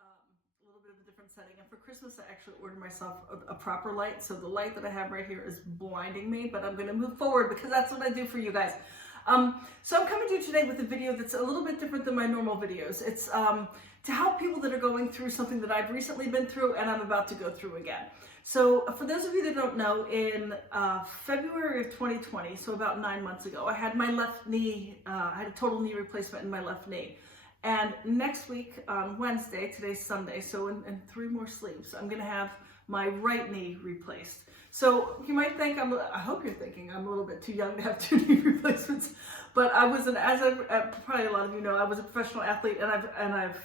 a little bit of a different setting. And for Christmas, I actually ordered myself a proper light. So the light that I have right here is blinding me, but I'm going to move forward because that's what I do for you guys. So I'm coming to you today with a video that's a little bit different than my normal videos. It's to help people that are going through something that I've recently been through and I'm about to go through again. So for those of you that don't know, in February of 2020, so about 9 months ago, I had my left knee, I had a total knee replacement in my left knee. And next week on Wednesday, today's Sunday, so in 3 more sleeps, I'm gonna have my right knee replaced. So you might think, I hope you're thinking I'm a little bit too young to have 2 knee replacements, but I was probably a lot of you know, I was a professional athlete, and I've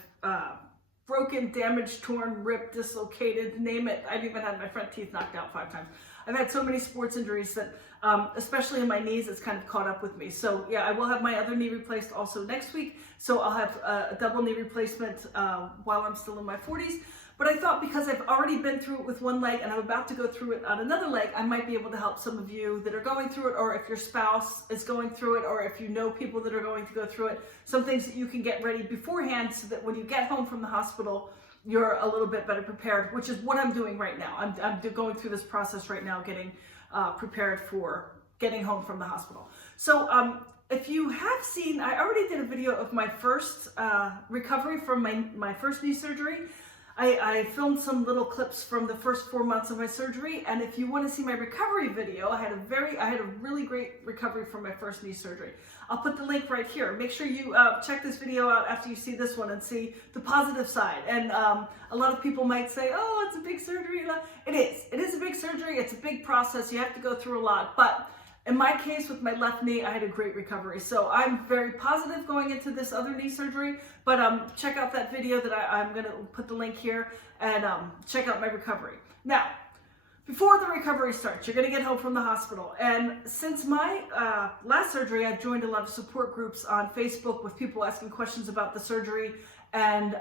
broken, damaged, torn, ripped, dislocated, name it. I've even had my front teeth knocked out 5 times. I've had so many sports injuries that, especially in my knees, it's kind of caught up with me. So yeah, I will have my other knee replaced also next week. So I'll have a double knee replacement while I'm still in my 40s. But I thought because I've already been through it with one leg and I'm about to go through it on another leg, I might be able to help some of you that are going through it, or if your spouse is going through it, or if you know people that are going to go through it, some things that you can get ready beforehand so that when you get home from the hospital, you're a little bit better prepared, which is what I'm doing right now. I'm going through this process right now, getting prepared for getting home from the hospital. So if you have seen, I already did a video of my first recovery from my first knee surgery. I filmed some little clips from the first 4 months of my surgery, and if you want to see my recovery video, I had a really great recovery from my first knee surgery. I'll put the link right here. Make sure you check this video out after you see this one and see the positive side. And a lot of people might say, oh, it's a big surgery. It is a big surgery. It's a big process. You have to go through a lot, but in my case, with my left knee, I had a great recovery. So I'm very positive going into this other knee surgery, but check out that video that I'm gonna put the link here, and check out my recovery. Now, before the recovery starts, you're gonna get home from the hospital. And since my last surgery, I've joined a lot of support groups on Facebook with people asking questions about the surgery and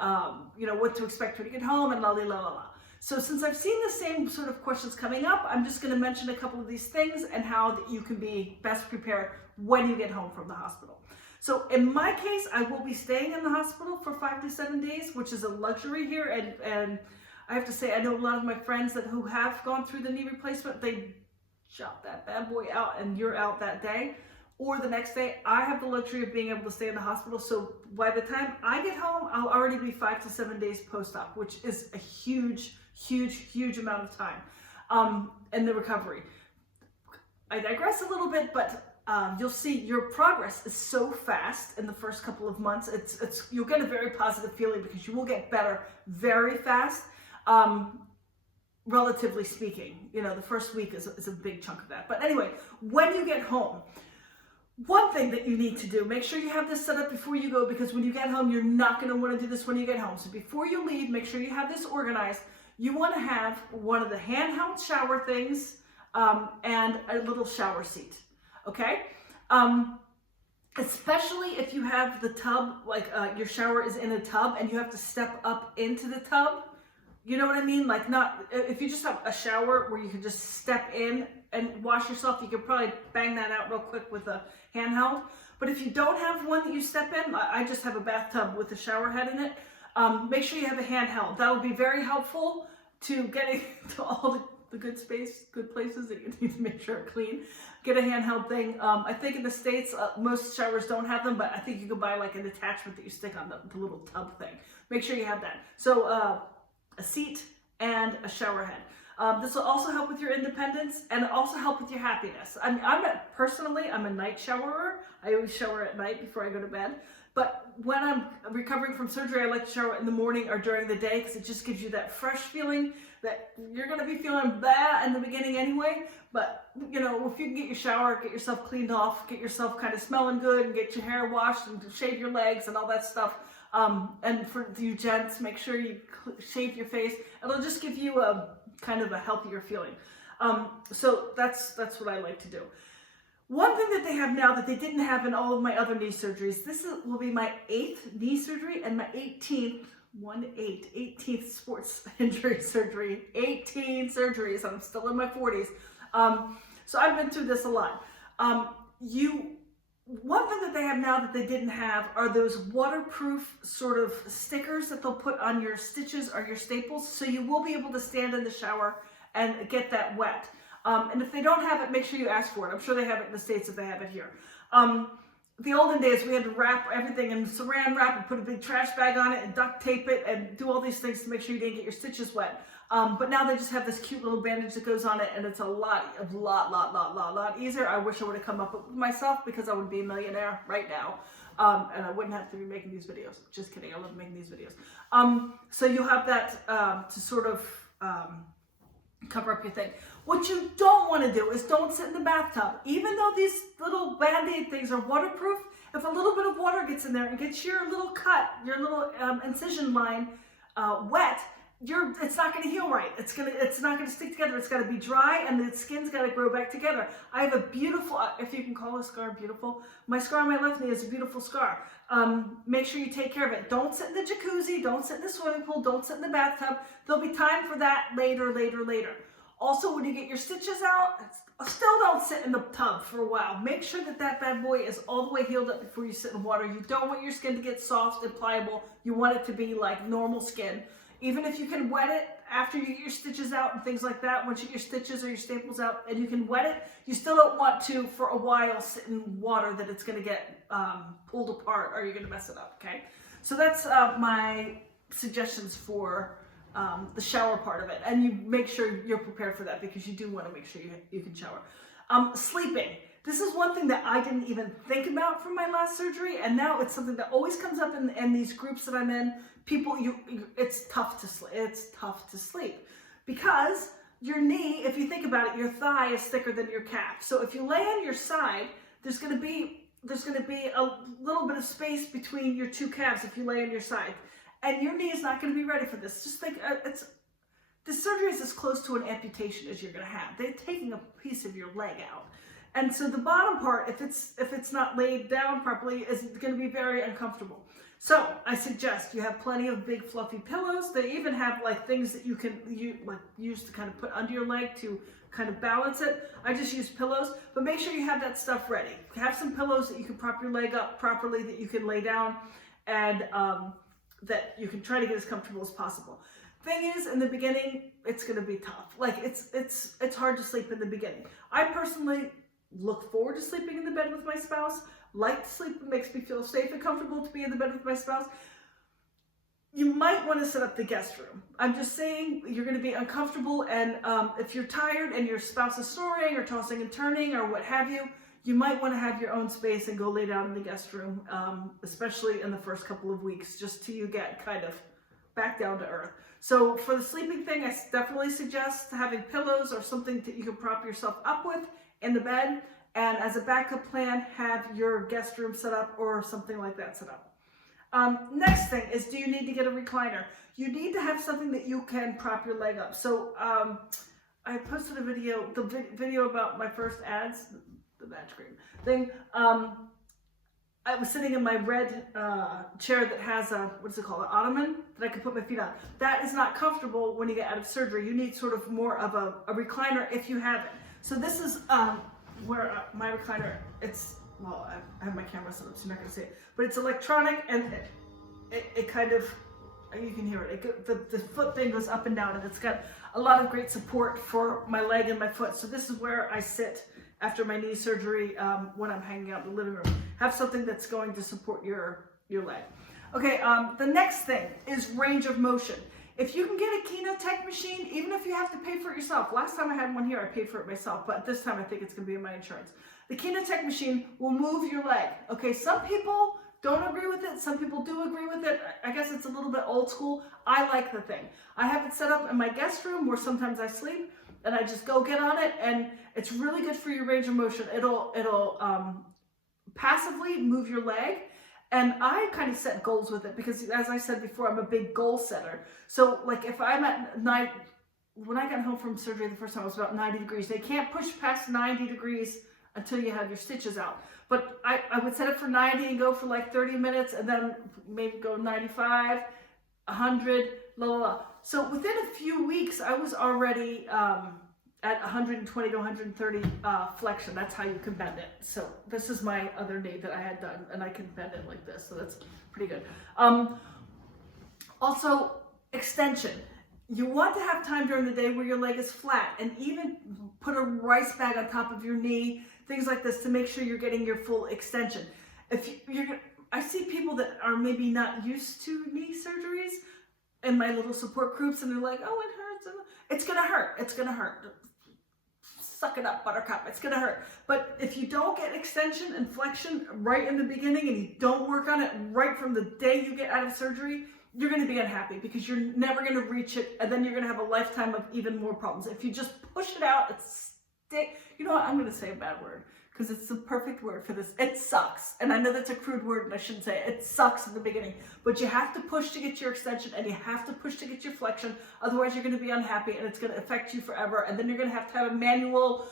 you know, what to expect when you get home and la la la la. So since I've seen the same sort of questions coming up, I'm just going to mention a couple of these things and how that you can be best prepared when you get home from the hospital. So in my case, I will be staying in the hospital for 5 to 7 days, which is a luxury here. And I have to say, I know a lot of my friends who have gone through the knee replacement, they chop that bad boy out and you're out that day or the next day. I have the luxury of being able to stay in the hospital. So by the time I get home, I'll already be 5 to 7 days post-op, which is a huge amount of time in the recovery. I digress a little bit, but you'll see your progress is so fast in the first couple of months. You'll get a very positive feeling because you will get better very fast, relatively speaking. You know, the first week is a big chunk of that. But anyway, when you get home, one thing that you need to do, make sure you have this set up before you go, because when you get home, you're not going to want to do this when you get home. So before you leave, make sure you have this organized. You want to have one of the handheld shower things and a little shower seat, okay? Especially if you have the tub, like your shower is in a tub and you have to step up into the tub. You know what I mean? Like, not if you just have a shower where you can just step in and wash yourself, you could probably bang that out real quick with a handheld. But if you don't have one that you step in, I just have a bathtub with a shower head in it. Make sure you have a handheld. That will be very helpful to getting to all the good places that you need to make sure are clean. Get a handheld thing. I think in the States, most showers don't have them, but I think you can buy like an attachment that you stick on the little tub thing. Make sure you have that. So a seat and a shower head. This will also help with your independence and also help with your happiness. Personally, I'm a night showerer. I always shower at night before I go to bed. But when I'm recovering from surgery, I like to shower in the morning or during the day because it just gives you that fresh feeling that you're going to be feeling bad in the beginning anyway. But, you know, if you can get your shower, get yourself cleaned off, get yourself kind of smelling good, and get your hair washed and shave your legs and all that stuff. And for you gents, make sure you shave your face. It'll just give you a kind of a healthier feeling. So that's what I like to do. One thing that they have now that they didn't have in all of my other knee surgeries, will be my 8th knee surgery and my 18th sports injury surgery. 18 surgeries. I'm still in my 40s. So I've been through this a lot. one thing that they have now that they didn't have are those waterproof sort of stickers that they'll put on your stitches or your staples, so you will be able to stand in the shower and get that wet. And if they don't have it, make sure you ask for it. I'm sure they have it in the States if they have it here. The olden days, we had to wrap everything in saran wrap and put a big trash bag on it and duct tape it and do all these things to make sure you didn't get your stitches wet. But now they just have this cute little bandage that goes on it, and it's a lot easier. I wish I would have come up with it myself, because I would be a millionaire right now. And I wouldn't have to be making these videos. Just kidding, I love making these videos. So you have that to sort of cover up your thing. What you don't want to do is don't sit in the bathtub. Even though these little Band-Aid things are waterproof, if a little bit of water gets in there and gets your little cut, your little incision line wet, it's not going to heal right. It's not going to stick together. It's got to be dry, and the skin's got to grow back together. I have a beautiful, if you can call a scar beautiful, my scar on my left knee is a beautiful scar. Make sure you take care of it. Don't sit in the jacuzzi. Don't sit in the swimming pool. Don't sit in the bathtub. There'll be time for that later. Also, when you get your stitches out, still don't sit in the tub for a while. Make sure that that bad boy is all the way healed up before you sit in water. You don't want your skin to get soft and pliable. You want it to be like normal skin. Even if you can wet it after you get your stitches out and things like that, once you get your stitches or your staples out and you can wet it, you still don't want to, for a while, sit in water that it's going to get pulled apart, or you're going to mess it up, okay? So that's my suggestions for the shower part of it. And you make sure you're prepared for that, because you do want to make sure you can shower. Sleeping. This is one thing that I didn't even think about from my last surgery, and now it's something that always comes up in these groups that I'm in. People, it's tough to sleep. It's tough to sleep because your knee, if you think about it, your thigh is thicker than your calf. So if you lay on your side, there's going to be a little bit of space between your two calves if you lay on your side, and your knee is not going to be ready for this. Just think, this surgery is as close to an amputation as you're going to have. They're taking a piece of your leg out. And so the bottom part, if it's not laid down properly, is going to be very uncomfortable. So I suggest you have plenty of big fluffy pillows. They even have like things that you can use to kind of put under your leg to kind of balance it. I just use pillows, but make sure you have that stuff ready. Have some pillows that you can prop your leg up properly, that you can lay down, and that you can try to get as comfortable as possible. Thing is, in the beginning, it's going to be tough. Like it's hard to sleep in the beginning. I personally look forward to sleeping in the bed with my spouse. Like to sleep, it makes me feel safe and comfortable to be in the bed with my spouse. You might want to set up the guest room. I'm just saying, you're going to be uncomfortable, and if you're tired and your spouse is snoring or tossing and turning or what have you, you might want to have your own space and go lay down in the guest room, especially in the first couple of weeks, just till you get kind of back down to earth. So for the sleeping thing, I definitely suggest having pillows or something that you can prop yourself up with in the bed. And as a backup plan, have your guest room set up or something like that set up. Next thing is, do you need to get a recliner? You need to have something that you can prop your leg up. So I posted a video, video about my first ads, the match cream thing. I was sitting in my red chair that has a, what's it called, an ottoman that I could put my feet on. That is not comfortable when you get out of surgery. You need sort of more of a recliner if you have it. So this is where my recliner, well, I have my camera set up, so you're not going to see it, but it's electronic, and it kind of, you can hear it. The foot thing goes up and down, and it's got a lot of great support for my leg and my foot. So this is where I sit after my knee surgery when I'm hanging out in the living room. Have something that's going to support your leg. Okay, the next thing is range of motion. If you can get a Kinetec machine, even if you have to pay for it yourself. Last time I had one here, I paid for it myself, but this time I think it's going to be in my insurance. The Kinetec machine will move your leg. Okay, some people don't agree with it. Some people do agree with it. I guess it's a little bit old school. I like the thing. I have it set up in my guest room where sometimes I sleep, and I just go get on it, and it's really good for your range of motion. It'll passively move your leg. And I kind of set goals with it because, as I said before, I'm a big goal setter. So like if I'm at night, when I got home from surgery the first time, it was about 90 degrees. They can't push past 90 degrees until you have your stitches out. But I would set it for 90 and go for like 30 minutes, and then maybe go 95, 100, la la la. So within a few weeks, I was already at 120 to 130 flexion. That's how you can bend it. So this is my other knee that I had done, and I can bend it like this. So that's pretty good. Also, extension. You want to have time during the day where your leg is flat, and even put a rice bag on top of your knee, things like this, to make sure you're getting your full extension. I see people that are maybe not used to knee surgeries in my little support groups, and they're like, oh, it hurts. It's gonna hurt. It's gonna hurt. Suck it up, buttercup. It's gonna hurt. But if you don't get extension and flexion right in the beginning, and you don't work on it right from the day you get out of surgery, you're going to be unhappy, because you're never going to reach it, and then you're going to have a lifetime of even more problems. If you just push it out, you know what, I'm going to say a bad word, because it's the perfect word for this. It sucks. And I know that's a crude word, and I shouldn't say it. It sucks in the beginning, but you have to push to get your extension, and you have to push to get your flexion. Otherwise, you're going to be unhappy, and it's going to affect you forever. And then you're going to have a manual,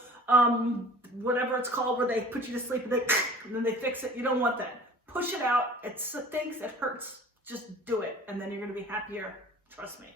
whatever it's called, where they put you to sleep, and then they fix it. You don't want that. Push it out. It stinks. It hurts. Just do it, and then you're going to be happier. Trust me.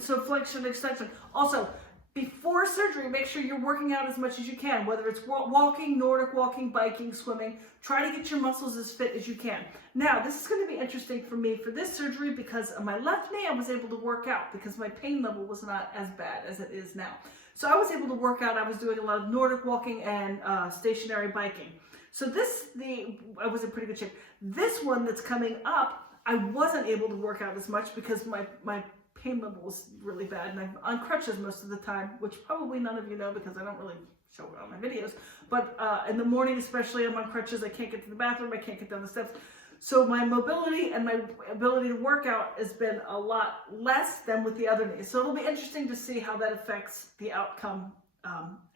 So flexion, extension. Also, before surgery, make sure you're working out as much as you can, whether it's walking, Nordic walking, biking, swimming. Try to get your muscles as fit as you can. Now, this is going to be interesting for me for this surgery, because on my left knee, I was able to work out because my pain level was not as bad as it is now. So I was able to work out. I was doing a lot of Nordic walking and stationary biking. So I was in pretty good shape. This one that's coming up, I wasn't able to work out as much because my pain level was really bad, and I'm on crutches most of the time, which probably none of you know because I don't really show it on my videos. But in the morning especially, I'm on crutches. I can't get to the bathroom. I can't get down the steps. So my mobility and my ability to work out has been a lot less than with the other knees. So it'll be interesting to see how that affects the outcome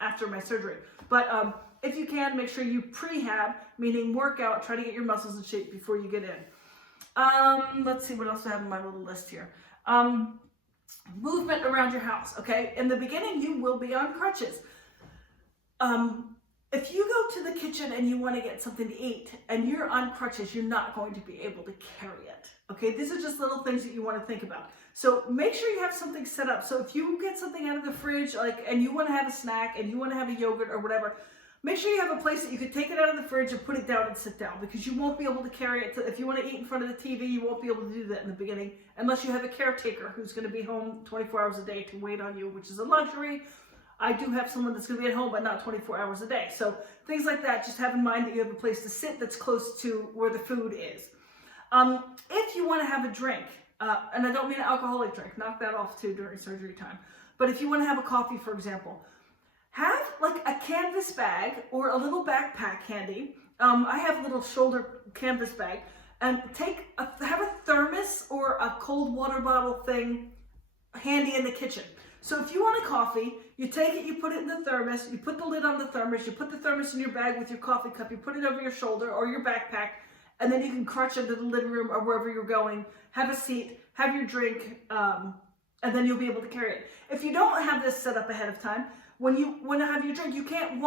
after my surgery. But if you can, make sure you prehab, meaning work out, try to get your muscles in shape before you get in. Let's see what else I have on my little list here. Movement around your house, okay? In the beginning, you will be on crutches. If you go to the kitchen and you want to get something to eat and you're on crutches, you're not going to be able to carry it, okay? These are just little things that you want to think about. So make sure you have something set up. So if you get something out of the fridge, and you want to have a snack and you want to have a yogurt or whatever, make sure you have a place that you can take it out of the fridge and put it down and sit down, because you won't be able to carry it. If you want to eat in front of the TV, you won't be able to do that in the beginning unless you have a caretaker who's going to be home 24 hours a day to wait on you, which is a luxury. I do have someone that's going to be at home, but not 24 hours a day. So things like that, just have in mind that you have a place to sit that's close to where the food is. If you want to have a drink, and I don't mean an alcoholic drink, knock that off too during surgery time. But if you want to have a coffee, for example, have like a canvas bag or a little backpack handy. I have a little shoulder canvas bag, and have a thermos or a cold water bottle thing handy in the kitchen. So if you want a coffee, you take it, you put it in the thermos, you put the lid on the thermos, you put the thermos in your bag with your coffee cup, you put it over your shoulder or your backpack, and then you can crutch into the living room or wherever you're going, have a seat, have your drink, and then you'll be able to carry it. If you don't have this set up ahead of time, when you want to have your drink, you can't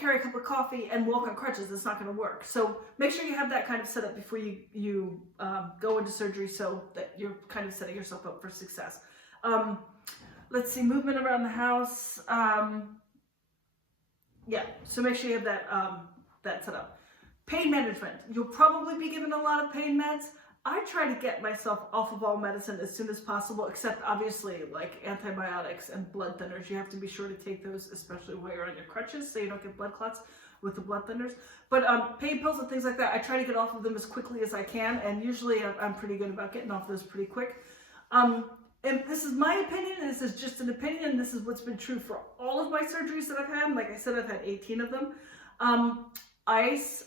carry a cup of coffee and walk on crutches. It's not going to work. So make sure you have that kind of set up before you go into surgery, so that you're kind of setting yourself up for success. Let's see, movement around the house. Yeah, so make sure you have that set up. Pain management. You'll probably be given a lot of pain meds. I try to get myself off of all medicine as soon as possible, except obviously like antibiotics and blood thinners. You have to be sure to take those, especially while you're on your crutches, so you don't get blood clots with the blood thinners. But pain pills and things like that, I try to get off of them as quickly as I can, and usually I'm pretty good about getting off those pretty quick. And this is my opinion, and this is just an opinion, and this is what's been true for all of my surgeries that I've had. Like I said, I've had 18 of them. Ice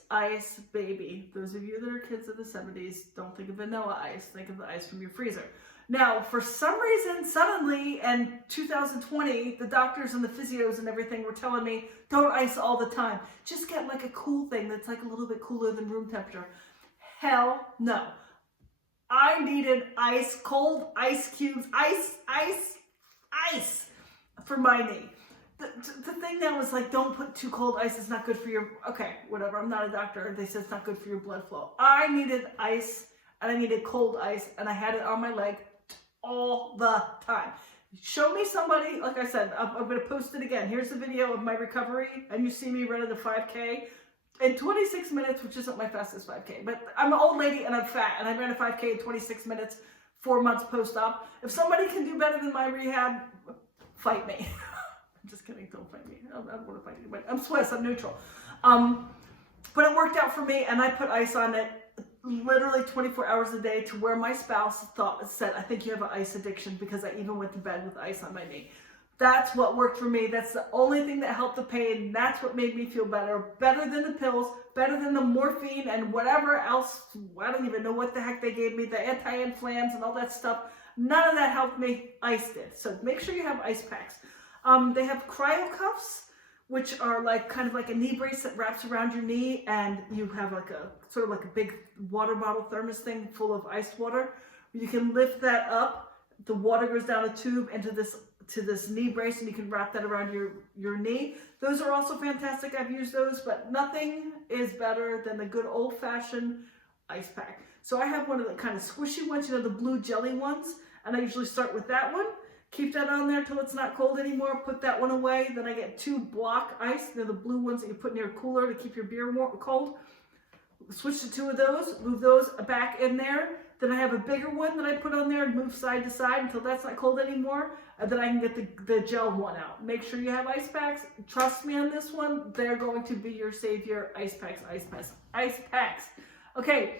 baby. Those of you that are kids of the 70s, don't think of vanilla ice, think of the ice from your freezer. Now, for some reason, suddenly in 2020, the doctors and the physios and everything were telling me, don't ice all the time. Just get like a cool thing that's like a little bit cooler than room temperature. Hell no. I needed ice, cold ice cubes, ice for my knee. The thing now is like, don't put too cold ice, it's not good for your, okay, whatever, I'm not a doctor, they said it's not good for your blood flow. I needed ice, and I needed cold ice, and I had it on my leg all the time. Show me somebody, like I said, I'm going to post it again. Here's the video of my recovery, and you see me running the 5K in 26 minutes, which isn't my fastest 5K, but I'm an old lady and I'm fat, and I ran a 5K in 26 minutes, 4 months post-op. If somebody can do better than my rehab, fight me. I'm just kidding, don't fight me. I don't want to fight you, but I'm Swiss, I'm neutral. But it worked out for me, and I put ice on it literally 24 hours a day, to where my spouse said, I think you have an ice addiction, because I even went to bed with ice on my knee. That's what worked for me. That's the only thing that helped the pain. That's what made me feel better. Better than the pills, better than the morphine and whatever else. I don't even know what the heck they gave me, the anti-inflams and all that stuff. None of that helped me. Ice did. So make sure you have ice packs. They have cryo cuffs, which are like kind of like a knee brace that wraps around your knee, and you have like a sort of like a big water bottle thermos thing full of iced water. You can lift that up. The water goes down a tube into this knee brace, and you can wrap that around your knee. Those are also fantastic. I've used those, but nothing is better than the good old-fashioned ice pack. So I have one of the kind of squishy ones, you know, the blue jelly ones, and I usually start with that one. Keep that on there till it's not cold anymore. Put that one away. Then I get 2 block ice. They're the blue ones that you put in your cooler to keep your beer cold. Switch to 2 of those. Move those back in there. Then I have a bigger one that I put on there and move side to side until that's not cold anymore. And then I can get the gel one out. Make sure you have ice packs. Trust me on this one. They're going to be your savior. Ice packs, ice packs, ice packs. Okay.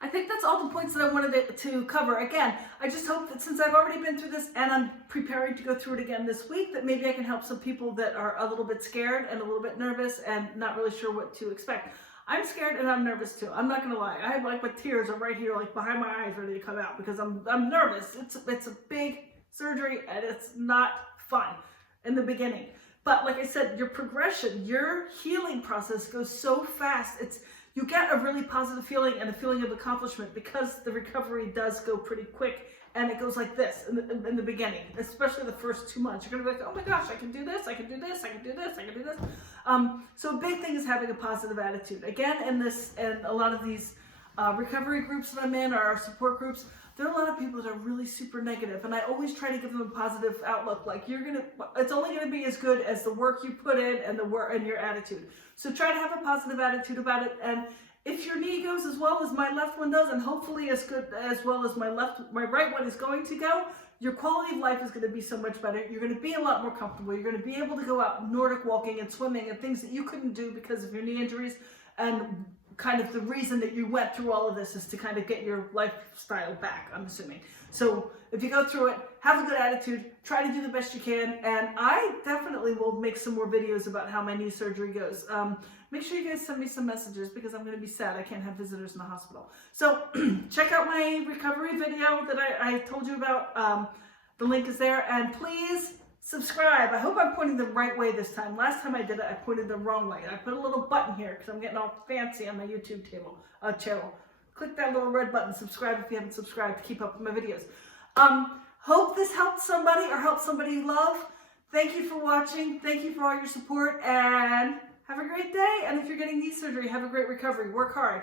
I think that's all the points that I wanted to cover. Again, I just hope that since I've already been through this and I'm preparing to go through it again this week, that maybe I can help some people that are a little bit scared and a little bit nervous and not really sure what to expect. I'm scared and I'm nervous too. I'm not gonna lie. I have like my tears are right here, like behind my eyes, ready to come out because I'm nervous. It's a big surgery and it's not fun in the beginning. But like I said, your progression, your healing process goes so fast. You get a really positive feeling and a feeling of accomplishment because the recovery does go pretty quick, and it goes like this in the beginning, especially the first 2 months. You're gonna be like, oh my gosh, I can do this, I can do this, I can do this, I can do this. So a big thing is having a positive attitude. Again, in a lot of these recovery groups that I'm in, or our support groups, there are a lot of people that are really super negative, and I always try to give them a positive outlook. Like it's only gonna be as good as the work you put in and your attitude. So try to have a positive attitude about it, and if your knee goes as well as my left one does, and hopefully as good as well as my right one is going to go, your quality of life is going to be so much better. You're going to be a lot more comfortable. You're going to be able to go out Nordic walking and swimming and things that you couldn't do because of your knee injuries. And kind of the reason that you went through all of this is to kind of get your lifestyle back, I'm assuming. So if you go through it, have a good attitude, try to do the best you can, and I definitely will make some more videos about how my knee surgery goes. Make sure you guys send me some messages because I'm going to be sad I can't have visitors in the hospital. So check out my recovery video that I told you about. The link is there, and please subscribe. I hope I'm pointing the right way this time. Last time I did it, I pointed the wrong way. I put a little button here because I'm getting all fancy on my YouTube channel. Click that little red button, subscribe if you haven't subscribed to keep up with my videos. Hope this helped somebody or helped somebody you love. Thank you for watching. Thank you for all your support, and have a great day. And if you're getting knee surgery, have a great recovery. Work hard.